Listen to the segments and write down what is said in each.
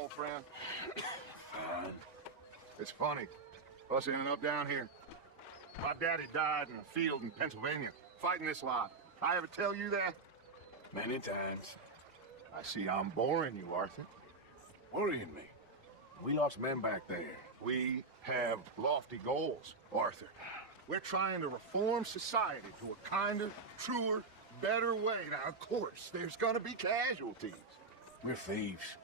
old friend? It's funny. Us ending up down here. My daddy died in a field in Pennsylvania, fighting this lot. I ever tell you that? Many times. I see I'm boring you, Arthur. Worrying me. We lost men back there. We have lofty goals, Arthur. We're trying to reform society to a kinder, truer, better way. Now, of course, there's gonna be casualties. We're thieves.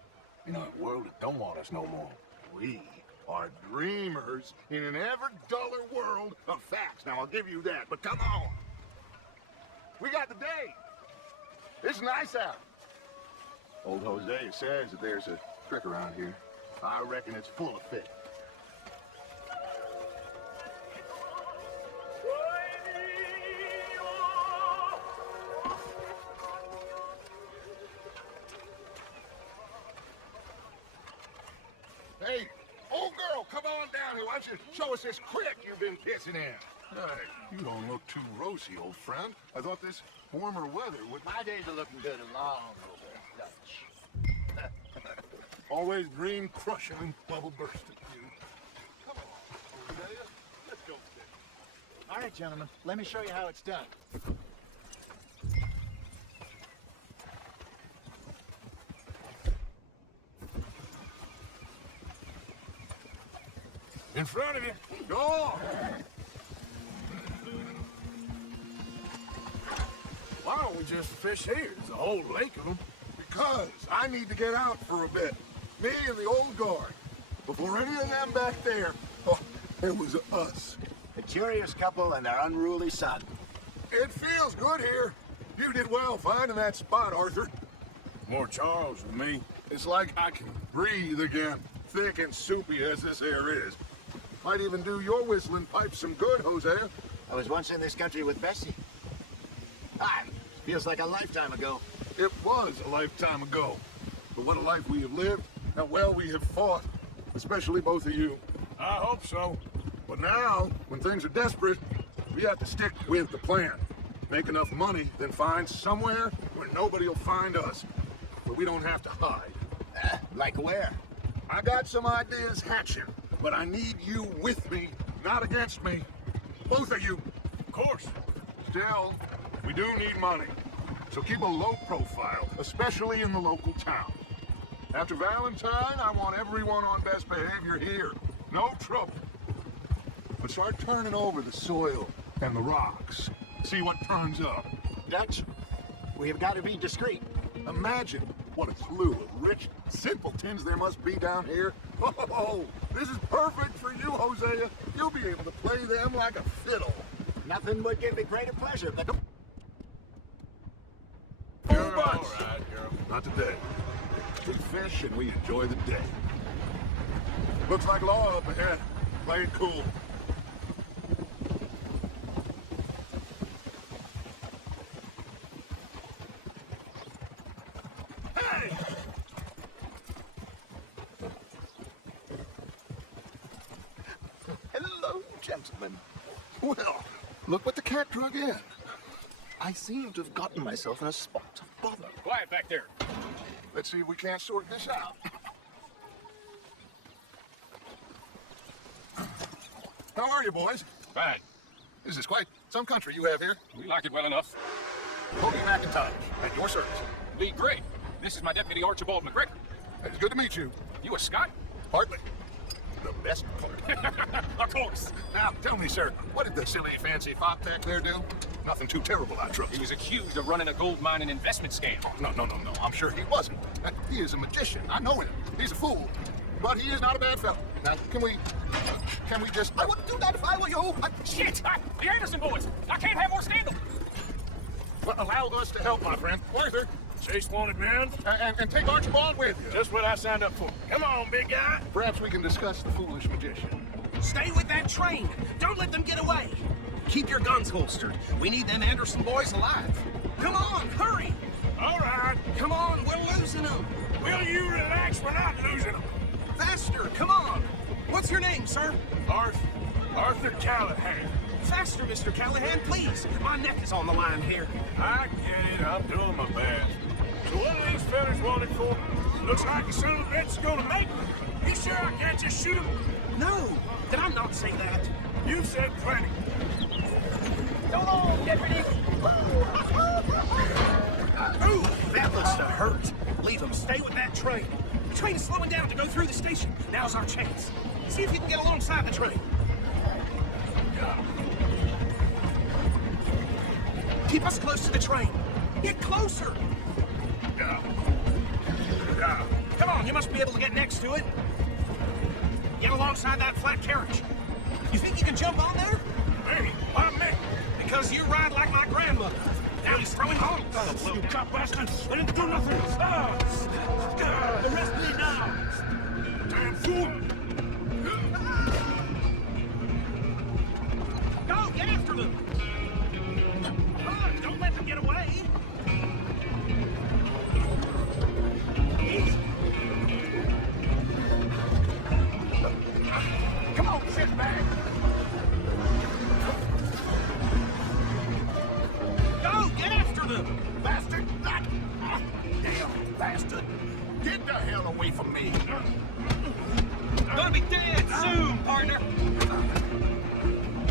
In a world that don't want us no more. We are dreamers in an ever duller world of facts. Now, I'll give you that, but come on. We got the day. It's nice out. Old Hosea says that there's a trick around here. I reckon it's full of fit. Hey, old girl, come on down here. Why don't you show us this crick you've been pissing in? Hey, you don't look too rosy, old friend. I thought this warmer weather would... My days are looking good and long over Dutch. Always dream crushing and bubble bursting. Come on, Hosea. Let's go. All right, gentlemen, let me show you how it's done. In front of you. Go on. Why don't we just fish here? There's a whole lake of them. Because I need to get out for a bit. Me and the old guard. Before any of them back there, oh, it was us. A curious couple and their unruly son. It feels good here. You did well finding that spot, Arthur. More Charles than me. It's like I can breathe again, thick and soupy as this air is. Might even do your whistling pipes some good, Hosea. I was once in this country with Bessie. Feels like a lifetime ago. It was a lifetime ago. But what a life we have lived, how well we have fought. Especially both of you. I hope so. But now, when things are desperate, we have to stick with the plan. Make enough money, then find somewhere where nobody will find us. Where we don't have to hide. Like where? I got some ideas hatching, but I need you with me, not against me. Both of you. Of course. Still, we do need money. So keep a low profile, especially in the local town. After Valentine, I want everyone on best behavior here. No trouble. But start turning over the soil and the rocks. See what turns up. Dutch, we have got to be discreet. Imagine what a slew of rich simpletons there must be down here. Oh, this is perfect for you, Hosea. You'll be able to play them like a fiddle. Nothing would give me greater pleasure than... Full You're bunch. all right, girl. Not today. We fish and we enjoy the day. Looks like law up ahead. Play it cool. Hey! Hello, gentlemen. Well, look what the cat drug in. I seem to have gotten myself in a spot of bother. Quiet back there. Let's see if we can't sort this out. How are you, boys? Fine. This is quite some country you have here. We like it well enough. Cody McIntyre, at your service. Lee Gray. This is my deputy Archibald McGregor. It's good to meet you. You a Scot? Partly. The best part. Of course. Now, tell me, sir, what did the silly, fancy fop back there do? Nothing too terrible, I trust. He was accused of running a gold mine and investment scam. No. I'm sure he wasn't. He is a magician. I know him. He's a fool. But he is not a bad fellow. Now, can we just... I wouldn't do that if I were you. Shit! The Anderson boys! I can't have more scandal! Well, allow us to help, my friend. Arthur, Chase wanted man. and take Archibald with you. Just what I signed up for. Come on, big guy. Perhaps we can discuss the foolish magician. Stay with that train. Don't let them get away. Keep your guns holstered. We need them Anderson boys alive. Come on, hurry. All right. Come on, we're losing them. Will you relax? We're not losing them. Faster, come on. What's your name, sir? Arthur Callahan. Faster, Mr. Callahan, please. My neck is on the line here. I get it. I'm doing my best. So what are these fellas wanted for? Looks like the son of a bitch is gonna make me. You sure I can't just shoot him? No, did I not say that? You said plenty. So long, Deputy. Ooh, that must have hurt. Leave him. Stay with that train. The train is slowing down to go through the station. Now's our chance. See if you can get alongside the train. Keep us close to the train. Get closer. Come on, you must be able to get next to it. Get alongside that flat carriage. You think you can jump on there? Hey, why me? Because you ride like my grandmother. Now he's throwing bombs. You cop bastard! I didn't do nothing! Arrest me now! Damn fool! Go, get after them! Come on, don't let them get away! Easy. Come on, sit back! Go, get after them! Bastard! Damn bastard! Get the hell away from me! Gonna be dead soon, partner.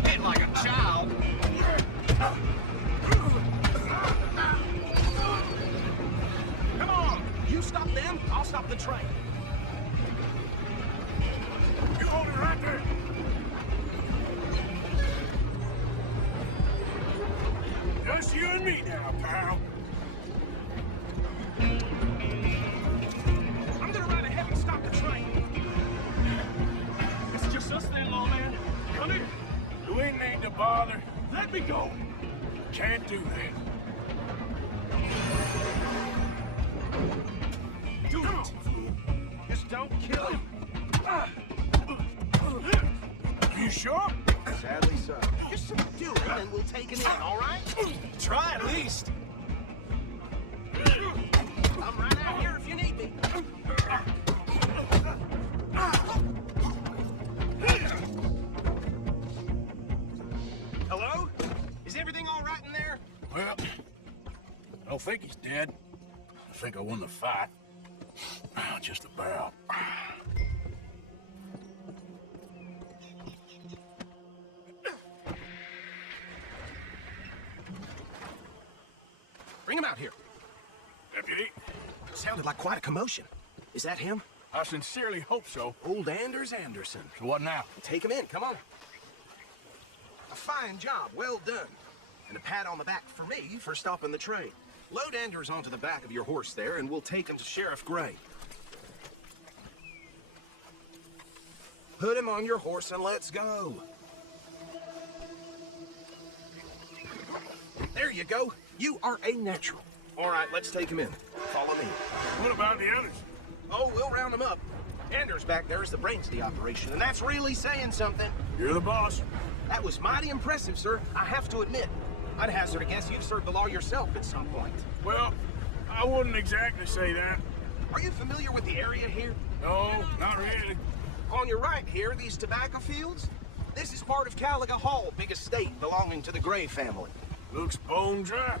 Ain't like a child. Come on! You stop them, I'll stop the train. You hold it right there! Just you and me now, pal. I'm gonna ride ahead and stop the train. It's just us then, lawman. Come here. You ain't need to bother. Let me go. Can't do that. Do it! Just don't kill him. You sure? Sadly so. Just do it and we'll take it in, all right? Try at least. I'm right out here if you need me. Hello? Is everything all right in there? Well, I don't think he's dead. I think I won the fight. Just about. Bring him out here. Deputy, Sounded like quite a commotion. Is that him? I sincerely hope so. Old Anders Anderson. So what now? Take him in, come on. A fine job, well done. And a pat on the back for me for stopping the train. Load Anders onto the back of your horse there, and we'll take him to Sheriff Gray. Put him on your horse and let's go. There you go. You are a natural. All right, let's take him in. Follow me. What about the others? Oh, we'll round him up. Anders back there is the brains of the operation, and that's really saying something. You're the boss. That was mighty impressive, sir. I have to admit. I'd hazard a guess you've served the law yourself at some point. Well, I wouldn't exactly say that. Are you familiar with the area here? No, not really. On your right here, these tobacco fields? This is part of Caliga Hall, big estate belonging to the Gray family. Looks bone dry.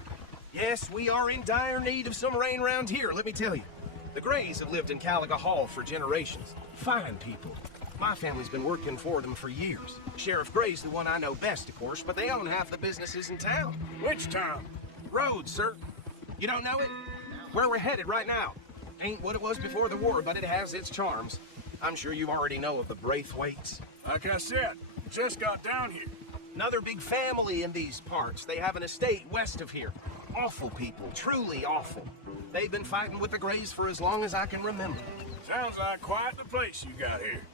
Yes, we are in dire need of some rain around here, let me tell you. The Grays have lived in Caliga Hall for generations. Fine people. My family's been working for them for years. Sheriff Gray's the one I know best, of course, but they own half the businesses in town. Which town? Rhodes, sir. You don't know it? Where we're headed right now. Ain't what it was before the war, but it has its charms. I'm sure you already know of the Braithwaites. Like I said, just got down here. Another big family in these parts. They have an estate west of here. Awful people, truly awful. They've been fighting with the Grays for as long as I can remember. Sounds like quite the place you got here.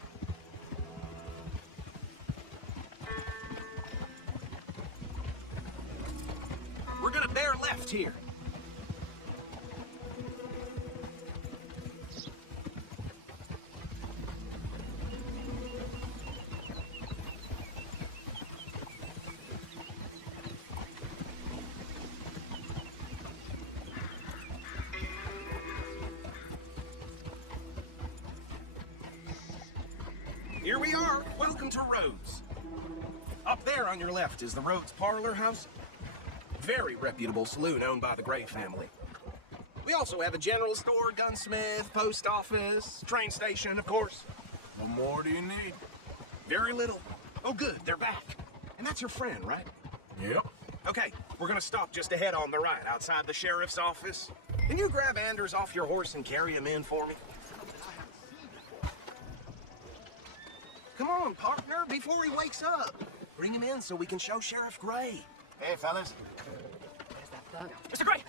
We're gonna bear left here. Here we are. Welcome to Rhodes. Up there on your left is the Rhodes Parlor House. Very reputable saloon owned by the Gray family. We also have a general store, gunsmith, post office, train station, of course. What more do you need? Very little. Oh, good, they're back. And that's your friend, right? Yep. Okay, we're gonna stop just ahead on the right, outside the sheriff's office. Can you grab Anders off your horse and carry him in for me? Come on, partner, before he wakes up. Bring him in so we can show Sheriff Gray. Hey, fellas. Mr. Gray!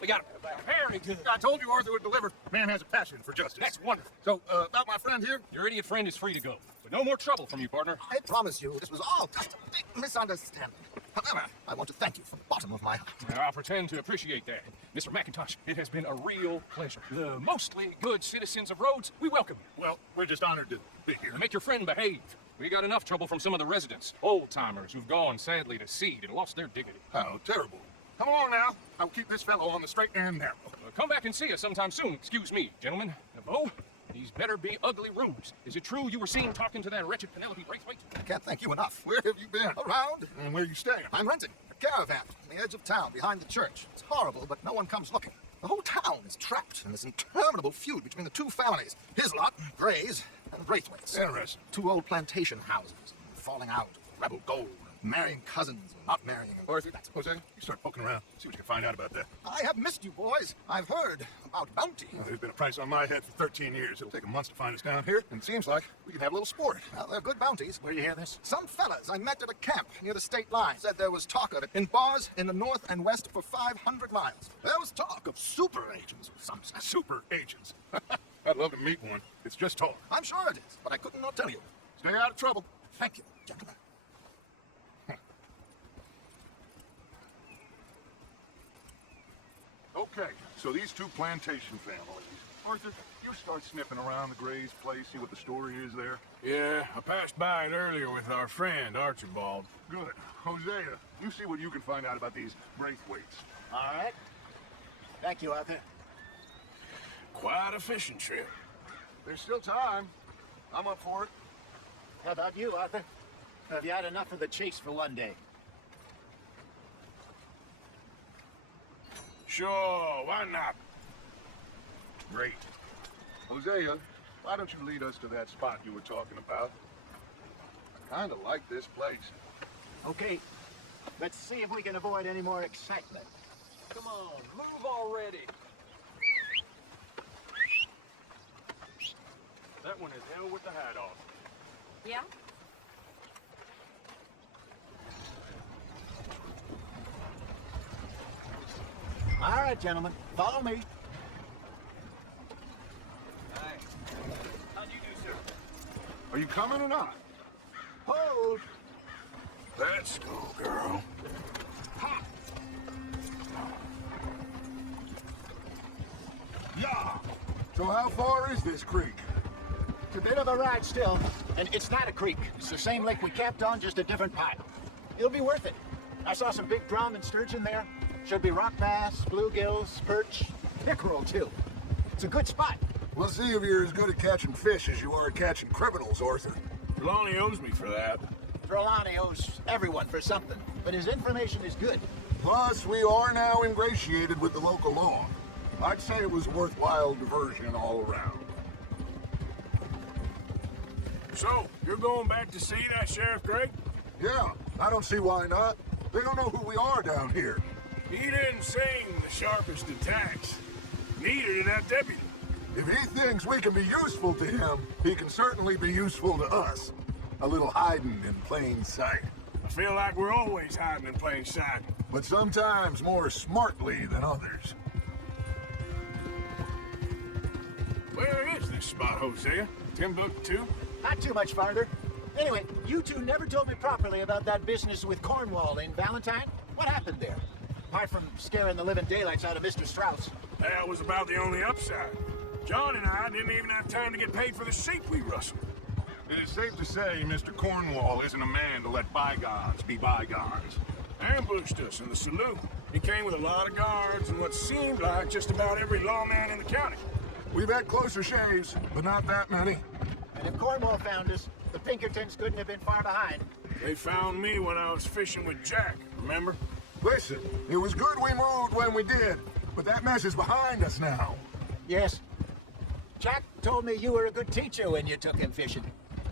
We got him. Very good. I told you Arthur would deliver. Man has a passion for justice. That's wonderful. So, about my friend here? Your idiot friend is free to go. But no more trouble from you, partner. I promise you, this was all just a big misunderstanding. However, I want to thank you from the bottom of my heart. I'll pretend to appreciate that. Mr. McIntosh, it has been a real pleasure. The mostly good citizens of Rhodes, we welcome you. Well, we're just honored to be here. Make your friend behave. We got enough trouble from some of the residents, old-timers who've gone, sadly, to seed and lost their dignity. How terrible. Come along now. I'll keep this fellow on the straight and narrow. Come back and see us sometime soon. Excuse me, gentlemen. Bo, these better be ugly rooms. Is it true you were seen talking to that wretched Penelope Braithwaite? I can't thank you enough. Where have you been? Around? And where you staying? I'm renting a caravan on the edge of town behind the church. It's horrible, but no one comes looking. The whole town is trapped in this interminable feud between the two families. His lot, Gray's, and Braithwaite's. Interesting. Two old plantation houses, falling out, rebel gold, marrying cousins, or not marrying. Arthur, Jose, you start poking around. See what you can find out about that. I have missed you, boys. I've heard about bounty. Well, there's been a price on my head for 13 years. It'll take a month to find us down here, and it seems like we can have a little sport. Well, they're good bounties. Where you hear this? Some fellas I met at a camp near the state line said there was talk of it in bars in the north and west for 500 miles. There was talk of super agents of some sort. Super agents. I'd love to meet one. It's just talk. I'm sure it is, but I couldn't not tell you. Stay out of trouble. Thank you, gentlemen. Okay, so these two plantation families. Arthur, you start sniffing around the Gray's place, see what the story is there. Yeah, I passed by it earlier with our friend, Archibald. Good. Hosea, you see what you can find out about these Braithwaites. All right. Thank you, Arthur. Quite a fishing trip. There's still time. I'm up for it. How about you, Arthur? Have you had enough of the chase for one day? Sure, why not? Great. Hosea, why don't you lead us to that spot you were talking about? I kind of like this place. Okay. Let's see if we can avoid any more excitement. Come on, move already. That one is hell with the hat off. Yeah? All right, gentlemen. Follow me. Hi. How do you do, sir? Are you coming or not? Hold. Let's go, girl. Ha! Yeah. So how far is this creek? It's a bit of a ride still, and it's not a creek. It's the same lake we camped on, just a different pipe. It'll be worth it. I saw some big drum and sturgeon there. Should be rock bass, bluegills, perch, pickerel too. It's a good spot. We'll see if you're as good at catching fish as you are at catching criminals, Arthur. Trelawney owes me for that. Trelawney owes everyone for something, but his information is good. Plus, we are now ingratiated with the local law. I'd say it was a worthwhile diversion all around. So, you're going back to see that Sheriff Gray? Yeah, I don't see why not. They don't know who we are down here. He didn't sing the sharpest attacks. Neither did that deputy. If he thinks we can be useful to him, he can certainly be useful to us. A little hiding in plain sight. I feel like we're always hiding in plain sight. But sometimes more smartly than others. Where is this spot, Hosea? Timbuktu? Not too much farther. Anyway, you two never told me properly about that business with Cornwall in Valentine. What happened there? Apart from scaring the living daylights out of Mr. Strauss. That was about the only upside. John and I didn't even have time to get paid for the sheep we rustled. It is safe to say Mr. Cornwall isn't a man to let bygones be bygones. Ambushed us in the saloon. He came with a lot of guards and what seemed like just about every lawman in the county. We've had closer shaves, but not that many. And if Cornwall found us, the Pinkertons couldn't have been far behind. They found me when I was fishing with Jack, remember? Listen, it was good we moved when we did, But that mess is behind us now. Yes. Jack told me you were a good teacher when you took him fishing.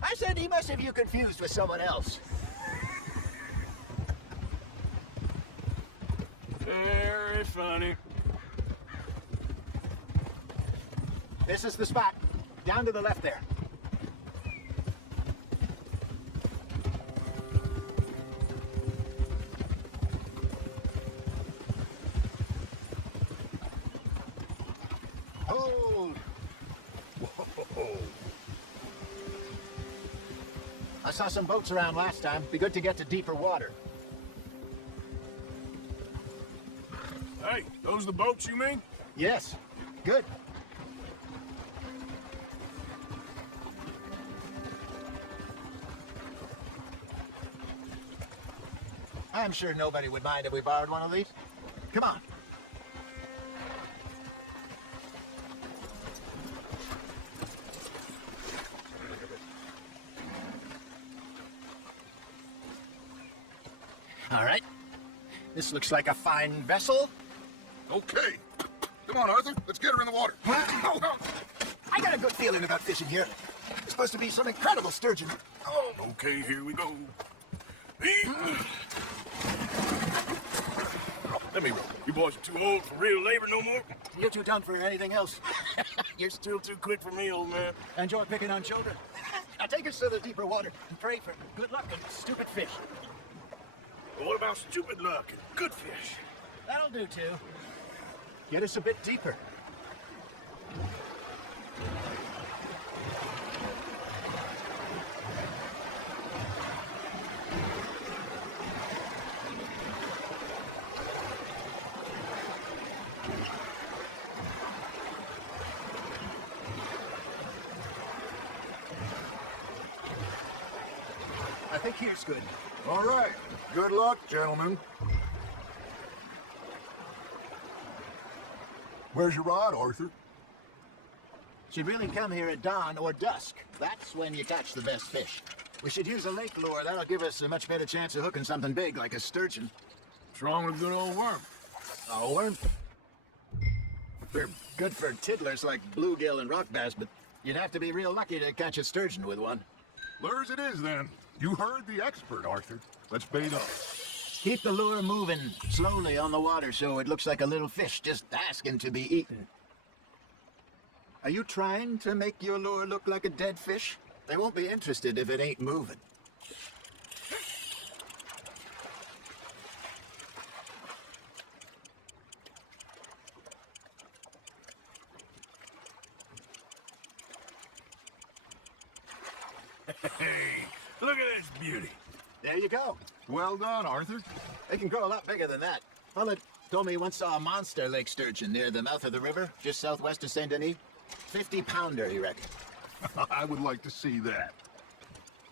I said he must have you confused with someone else. Very funny. This is the spot. Down to the left there. Hold. Whoa. I saw some boats around last time. Be good to get to deeper water. Hey, those the boats you mean? Yes. Good. I'm sure nobody would mind if we borrowed one of these. Come on. All right. This looks like a fine vessel. Okay. Come on, Arthur. Let's get her in the water. I got a good feeling about fishing here. It's supposed to be some incredible sturgeon. Oh, Okay, here we go. Let me roll. You boys are too old for real labor no more. you're too dumb for anything else. You're still too quick for me, old man. Enjoy picking on children. Now take us to the deeper water and pray for good luck and stupid fish. Well, what about stupid luck and good fish? That'll do, too. Get us a bit deeper. I think here's good. All right. Good luck, gentlemen. Where's your rod, Arthur? Should really come here at dawn or dusk. That's when you catch the best fish. We should use a lake lure. That'll give us a much better chance of hooking something big like a sturgeon. What's wrong with a good old worm? A worm? They're good for tiddlers like bluegill and rock bass, but you'd have to be real lucky to catch a sturgeon with one. Lures it is, then. You heard the expert, Arthur. Let's bait up. Keep the lure moving slowly on the water so it looks like a little fish just asking to be eaten. Are you trying to make your lure look like a dead fish? They won't be interested if it ain't moving. Hey, look at this beauty. There you go. Well done, Arthur. They can grow a lot bigger than that. Fella told me he once saw a monster lake sturgeon near the mouth of the river, just southwest of Saint Denis. 50-pounder, he reckoned. I would like to see that.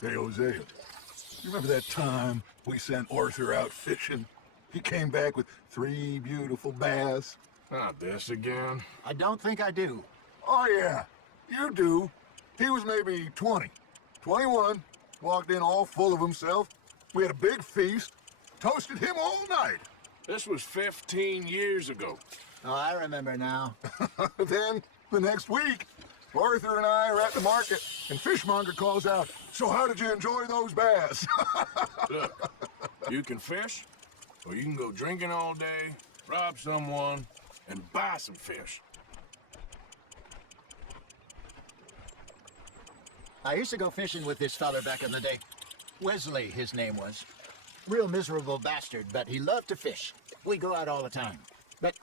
Hey, Jose, you remember that time we sent Arthur out fishing? He came back with 3 beautiful bass. Not this again. I don't think I do. Oh, yeah, you do. He was maybe 20, 21, walked in all full of himself. We had a big feast, toasted him all night. This was 15 years ago. Oh, I remember now. Then, the next week, Arthur and I are at the market, and Fishmonger calls out, "So how did you enjoy those bass?" Look, you can fish, or you can go drinking all day, rob someone, and buy some fish. I used to go fishing with this fella back in the day. Wesley, his name was. Real miserable bastard, but he loved to fish. We go out all the time. But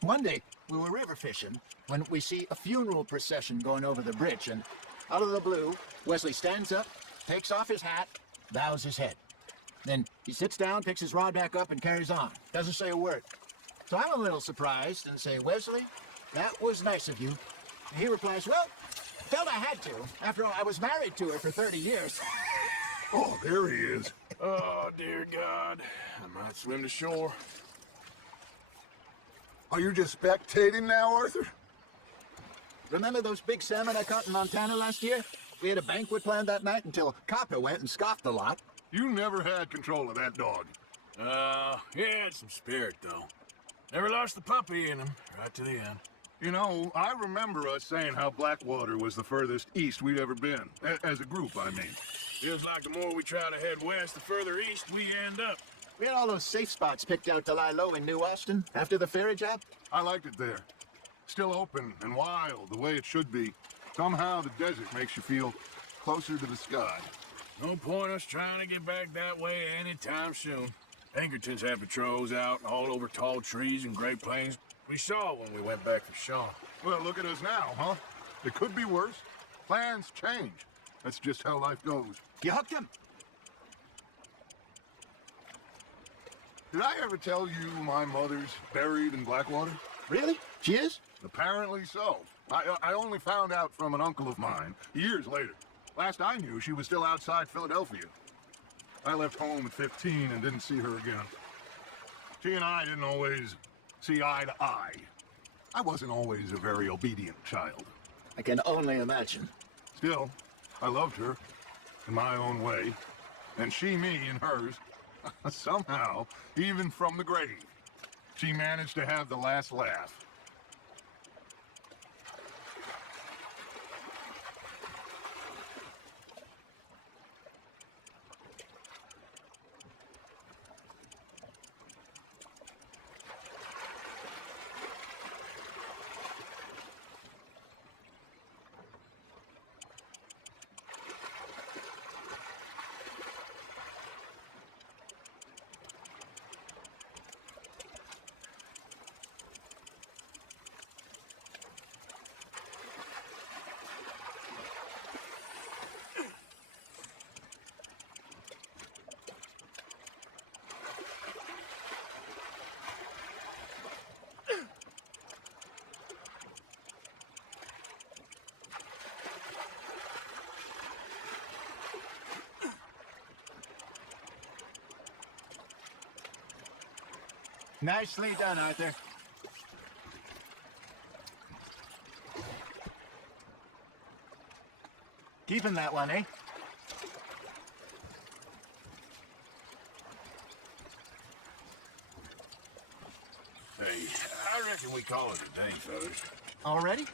one day, we were river fishing when we see a funeral procession going over the bridge, and out of the blue, Wesley stands up, takes off his hat, bows his head. Then he sits down, picks his rod back up, and carries on. Doesn't say a word. So I'm a little surprised and say, "Wesley, that was nice of you." And he replies, "Well, felt I had to. After all, I was married to her for 30 years. Oh, there he is. Oh, dear God. I might swim to shore. Are you just spectating now, Arthur? Remember those big salmon I caught in Montana last year? We had a banquet planned that night until Copper went and scoffed a lot. You never had control of that dog. He had some spirit, though. Never lost the puppy in him, right to the end. You know, I remember us saying how Blackwater was the furthest east we'd ever been. As a group, I mean. Feels like the more we try to head west, the further east we end up. We had all those safe spots picked out to lie low in New Austin after the ferry job. I liked it there. Still open and wild, the way it should be. Somehow the desert makes you feel closer to the sky. No point us trying to get back that way anytime soon. Pinkertons have patrols out all over tall trees and Great Plains. We saw when we went back for Sean. Well, look at us now, huh? It could be worse. Plans change. That's just how life goes. You hooked him? Did I ever tell you my mother's buried in Blackwater? Really? She is? Apparently so. I only found out from an uncle of mine years later. Last I knew, she was still outside Philadelphia. I left home at 15 and didn't see her again. She and I didn't always see eye to eye. I wasn't always a very obedient child. I can only imagine. Still, I loved her in my own way, and she me in hers. Somehow, even from the grave, she managed to have the last laugh. Nicely done, Arthur. Keeping that one, eh? Hey, I reckon we call it a day, fellas. Already?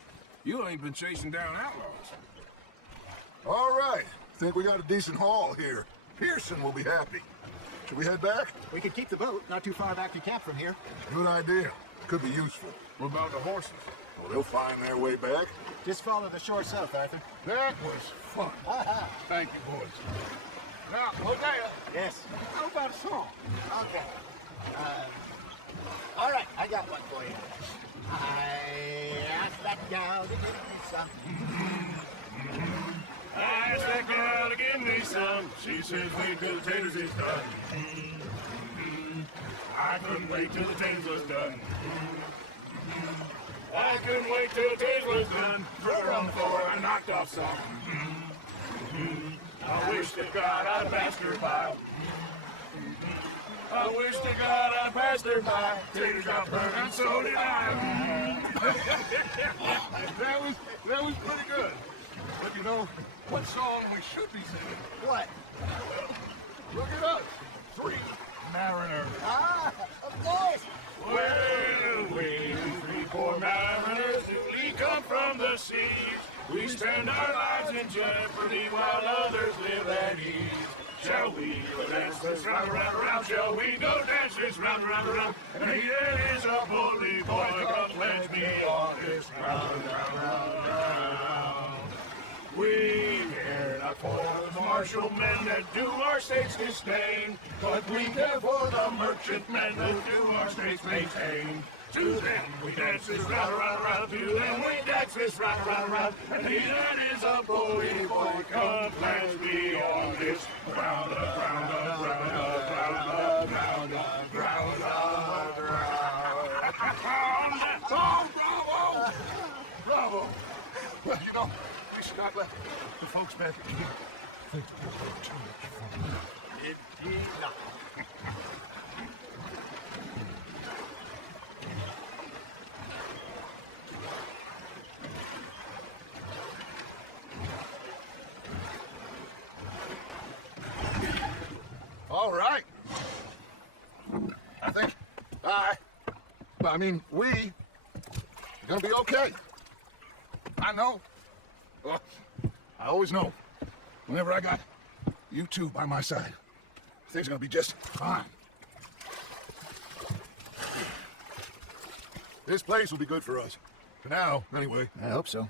You ain't been chasing down outlaws. All right. Think we got a decent haul here. Pearson will be happy. Should we head back? We could keep the boat not too far back to camp from here. Good idea. Could be useful. What about the horses? Well, they'll find their way back. Just follow the shore south, Arthur. That was fun. Thank you, boys. Now, Hosea, Yes. how about a song? Okay. All right, I got one for you. I asked that gal to give me some. I asked that girl to give me some. She says wait till the taters is done. I couldn't wait till the taters was done. I couldn't wait till the taters was done. For I knocked off some. I wish to God I'd passed her by. I wish to God I passed her by. Taters got burned and so did I. That was pretty good. But you know, what song we should be singing? What? Look at us. 3 mariners. Ah, of course. Well, we 3 poor mariners newly come from the seas. We spend our lives in jeopardy while others live at ease. Shall we go dance this round, round, round? Shall we go dance this round, round, round? And here is a bully boy, come pledge me on this ground, round, round, round. We care not for the martial men that do our states disdain, but we care for the merchantmen who do our states maintain. To them we dance this round, round, round. To them we dance this round, round, round. And he that is a bully boy, come pledge me on this ground, ground, ground, ground, ground, ground, ground. Oh, bravo! Bravo! Well, you know, we should not let the folks back here think we're too much fun. Indeed not. All right. I think I I mean, we are gonna be okay. I know. Well, I always know. Whenever I got you two by my side, things are gonna be just fine. This place will be good for us. For now, anyway. I hope so.